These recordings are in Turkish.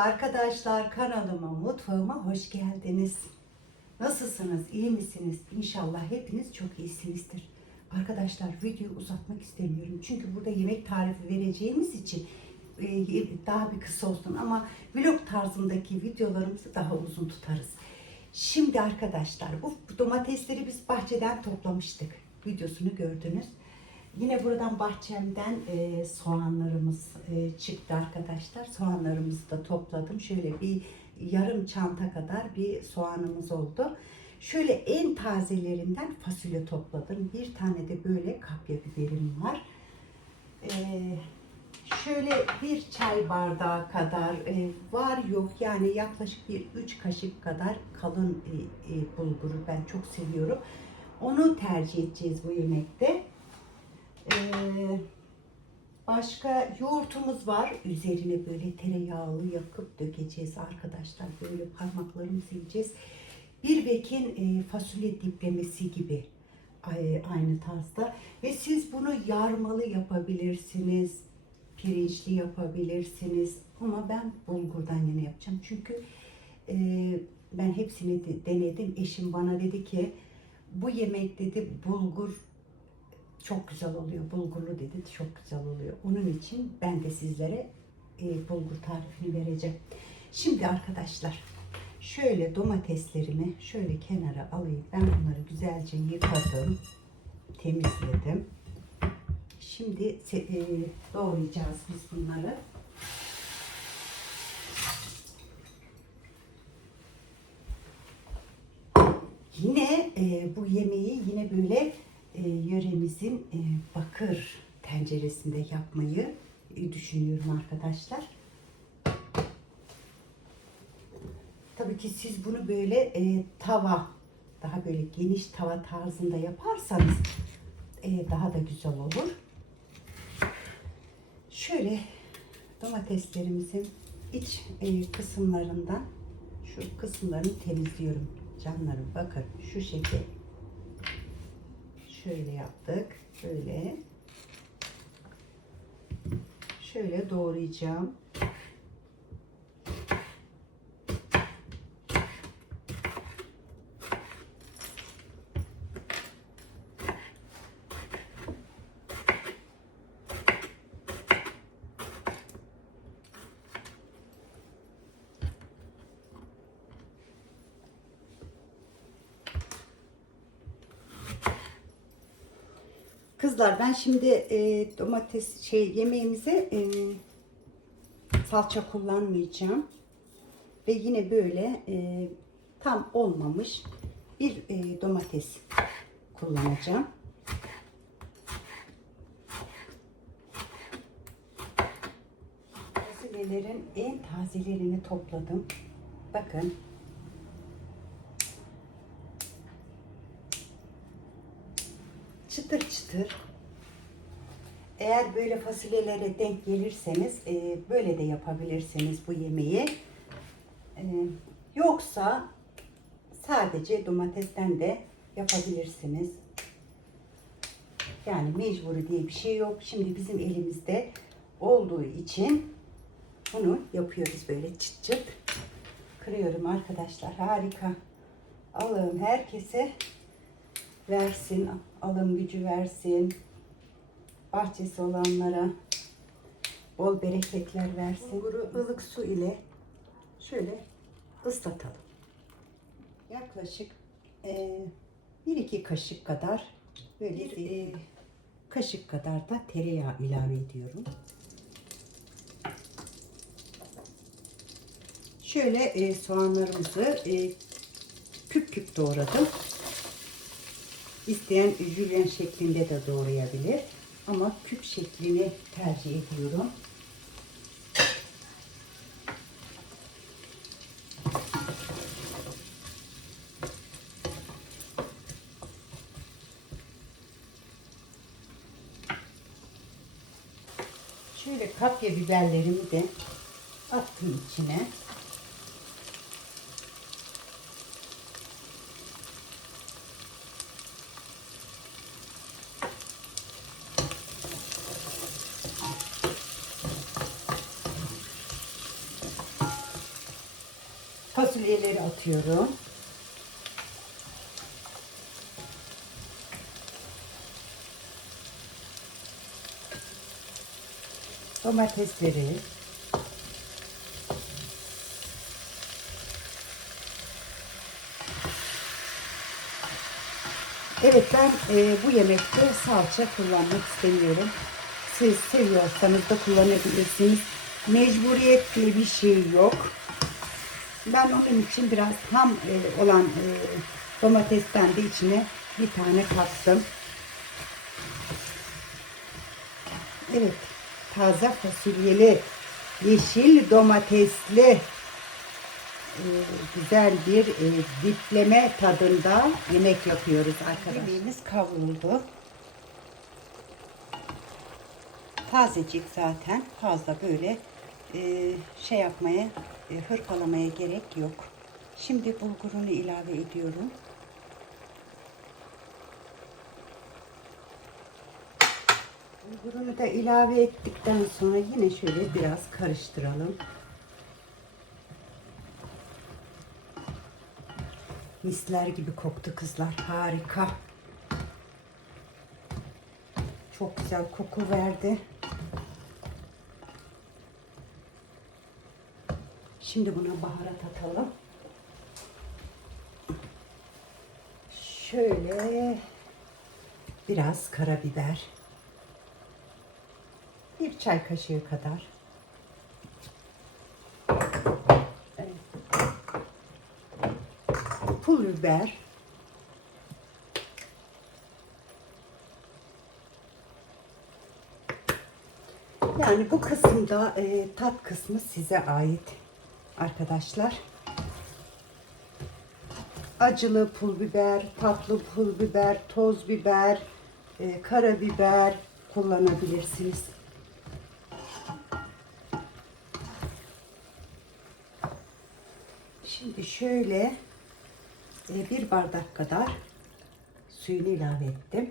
arkadaşlar kanalıma mutfağıma hoş geldiniz. Nasılsınız? iyi misiniz? İnşallah hepiniz çok iyisinizdir. Arkadaşlar videoyu uzatmak istemiyorum. Çünkü burada yemek tarifi vereceğimiz için e, daha bir kısa olsun ama vlog tarzındaki videolarımızı daha uzun tutarız. Şimdi arkadaşlar bu domatesleri biz bahçeden toplamıştık. Videosunu gördünüz. Yine buradan bahçemden e, soğanlarımız e, çıktı arkadaşlar. Soğanlarımızı da topladım. Şöyle bir yarım çanta kadar bir soğanımız oldu. Şöyle en tazelerinden fasulye topladım. Bir tane de böyle kapya biberim var. E, şöyle bir çay bardağı kadar e, var yok yani yaklaşık bir üç kaşık kadar kalın e, e, bulguru ben çok seviyorum. Onu tercih edeceğiz bu yemekte. Ee, başka yoğurtumuz var. Üzerine böyle tereyağlı yakıp dökeceğiz arkadaşlar. Böyle parmaklarımızı yiyeceğiz. Bir bekin e, fasulye diplemesi gibi ay- aynı tarzda. Ve siz bunu yarmalı yapabilirsiniz. Pirinçli yapabilirsiniz. Ama ben bulgurdan yine yapacağım. Çünkü e, ben hepsini de denedim. Eşim bana dedi ki bu yemek dedi bulgur çok güzel oluyor. Bulgurlu dedi çok güzel oluyor. Onun için ben de sizlere e, bulgur tarifini vereceğim. Şimdi arkadaşlar şöyle domateslerimi şöyle kenara alayım. Ben bunları güzelce yıkadım. Temizledim. Şimdi e, doğrayacağız biz bunları. Yine e, bu yemeği yine böyle yöremizin e, bakır tenceresinde yapmayı e, düşünüyorum arkadaşlar. Tabii ki siz bunu böyle e, tava, daha böyle geniş tava tarzında yaparsanız e, daha da güzel olur. Şöyle domateslerimizin iç e, kısımlarından şu kısımlarını temizliyorum canlarım. Bakın şu şekil şöyle yaptık. Böyle. Şöyle doğrayacağım. Kızlar ben şimdi e, domates şey yemeğimize e, salça kullanmayacağım. Ve yine böyle e, tam olmamış bir e, domates kullanacağım. Fasulyelerin en tazelerini topladım. Bakın çıtır çıtır. Eğer böyle fasulyelere denk gelirseniz e, böyle de yapabilirsiniz bu yemeği. E, yoksa sadece domatesten de yapabilirsiniz. Yani mecburi diye bir şey yok. Şimdi bizim elimizde olduğu için bunu yapıyoruz böyle çıt çıt. Kırıyorum arkadaşlar. Harika. Allah'ım herkese versin, alım gücü versin. Bahçesi olanlara bol bereketler versin. Bulguru ılık su ile şöyle ıslatalım. Yaklaşık e, 1-2 kaşık kadar böyle bir e, kaşık kadar da tereyağı ilave ediyorum. Şöyle e, soğanlarımızı e, küp küp doğradım. İsteyen jülyen şeklinde de doğrayabilir. Ama küp şeklini tercih ediyorum. Şöyle kapya biberlerimi de attım içine. Fasulyeleri atıyorum. Domatesleri. Evet ben e, bu yemekte salça kullanmak istemiyorum. Siz seviyorsanız da kullanabilirsiniz. Mecburiyet diye bir şey yok. Ben onun için biraz ham e, olan e, domatesten de içine bir tane kattım. Evet, taze fasulyeli, yeşil domatesli e, güzel bir e, dipleme tadında yemek yapıyoruz arkadaşlar. Yemeğimiz kavruldu. Tazecik zaten fazla böyle e, şey yapmaya, hırpalamaya gerek yok. Şimdi bulgurunu ilave ediyorum. Bulgurunu da ilave ettikten sonra yine şöyle biraz karıştıralım. Misler gibi koktu kızlar. Harika. Çok güzel koku verdi. Şimdi buna baharat atalım. Şöyle biraz karabiber. Bir çay kaşığı kadar. Pul biber. Yani bu kısımda e, tat kısmı size ait arkadaşlar. Acılı pul biber, tatlı pul biber, toz biber, e, karabiber kullanabilirsiniz. Şimdi şöyle e, bir bardak kadar suyunu ilave ettim.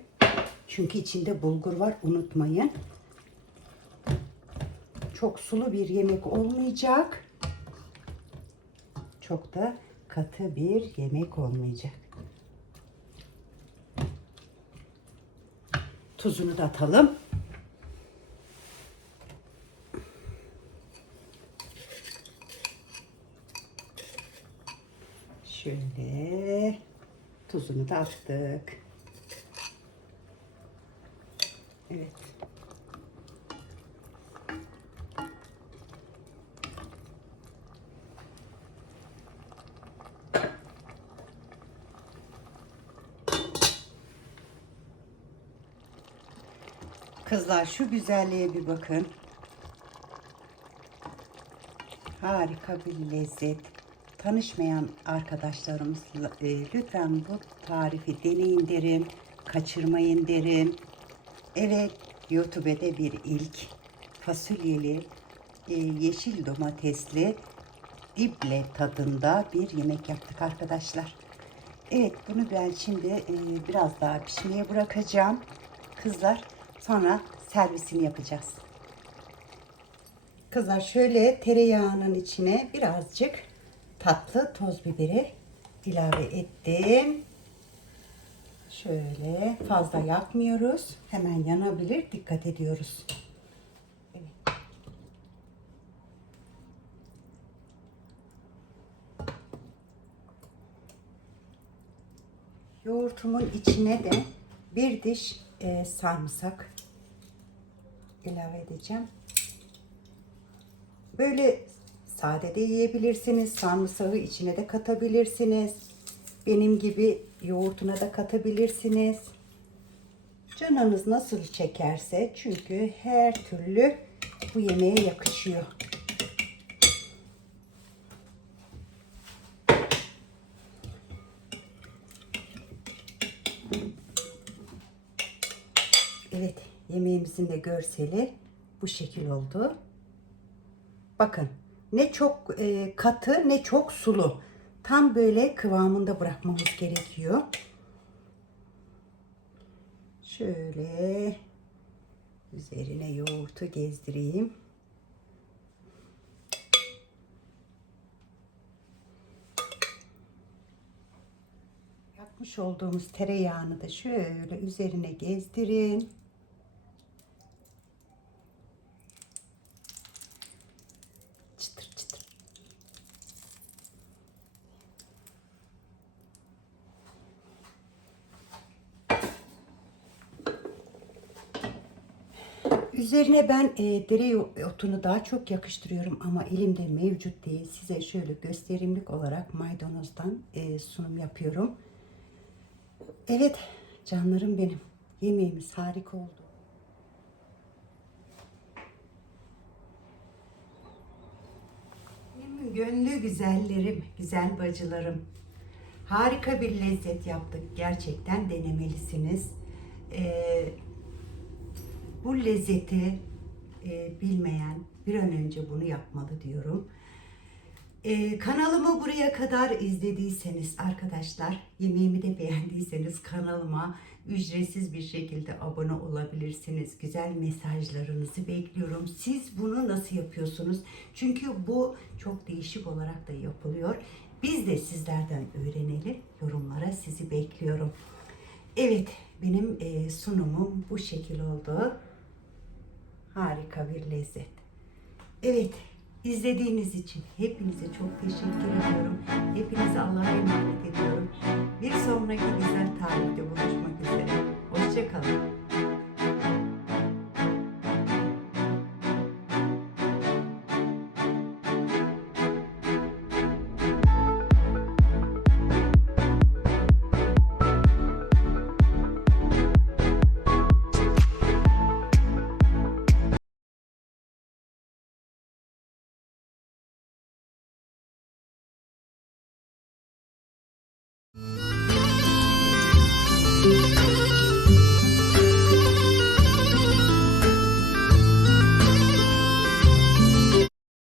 Çünkü içinde bulgur var unutmayın. Çok sulu bir yemek olmayacak. Çok da katı bir yemek olmayacak. Tuzunu da atalım. Şöyle tuzunu da attık. Evet. Kızlar şu güzelliğe bir bakın. Harika bir lezzet. Tanışmayan arkadaşlarımız e, lütfen bu tarifi deneyin derim. Kaçırmayın derim. Evet, YouTube'da bir ilk fasulyeli, e, yeşil domatesli dible tadında bir yemek yaptık arkadaşlar. Evet, bunu ben şimdi e, biraz daha pişmeye bırakacağım. Kızlar, sonra servisini yapacağız. Kızlar şöyle tereyağının içine birazcık tatlı toz biberi ilave ettim. Şöyle fazla yakmıyoruz. Hemen yanabilir. Dikkat ediyoruz. Evet. Yoğurtumun içine de bir diş e, sarımsak ilave edeceğim. Böyle sade de yiyebilirsiniz. Sarımsağı içine de katabilirsiniz. Benim gibi yoğurtuna da katabilirsiniz. Canınız nasıl çekerse çünkü her türlü bu yemeğe yakışıyor. Evet, yemeğimizin de görseli bu şekil oldu. Bakın ne çok e, katı ne çok sulu. Tam böyle kıvamında bırakmamız gerekiyor. Şöyle üzerine yoğurtu gezdireyim. Yakmış olduğumuz tereyağını da şöyle üzerine gezdirin. Üzerine ben e, dereotunu daha çok yakıştırıyorum ama elimde mevcut değil. Size şöyle gösterimlik olarak maydanozdan e, sunum yapıyorum. Evet canlarım benim. Yemeğimiz harika oldu. Benim gönlü güzellerim, güzel bacılarım. Harika bir lezzet yaptık. Gerçekten denemelisiniz. Ee, bu lezzeti e, bilmeyen bir an önce bunu yapmalı diyorum. Ee, kanalımı buraya kadar izlediyseniz arkadaşlar, yemeğimi de beğendiyseniz kanalıma ücretsiz bir şekilde abone olabilirsiniz. Güzel mesajlarınızı bekliyorum. Siz bunu nasıl yapıyorsunuz? Çünkü bu çok değişik olarak da yapılıyor. Biz de sizlerden öğrenelim. Yorumlara sizi bekliyorum. Evet, benim e, sunumum bu şekil oldu. Harika bir lezzet. Evet, izlediğiniz için hepinize çok teşekkür ediyorum. Hepinize Allah'a emanet ediyorum. Bir sonraki güzel tarihte buluşmak üzere. Hoşçakalın.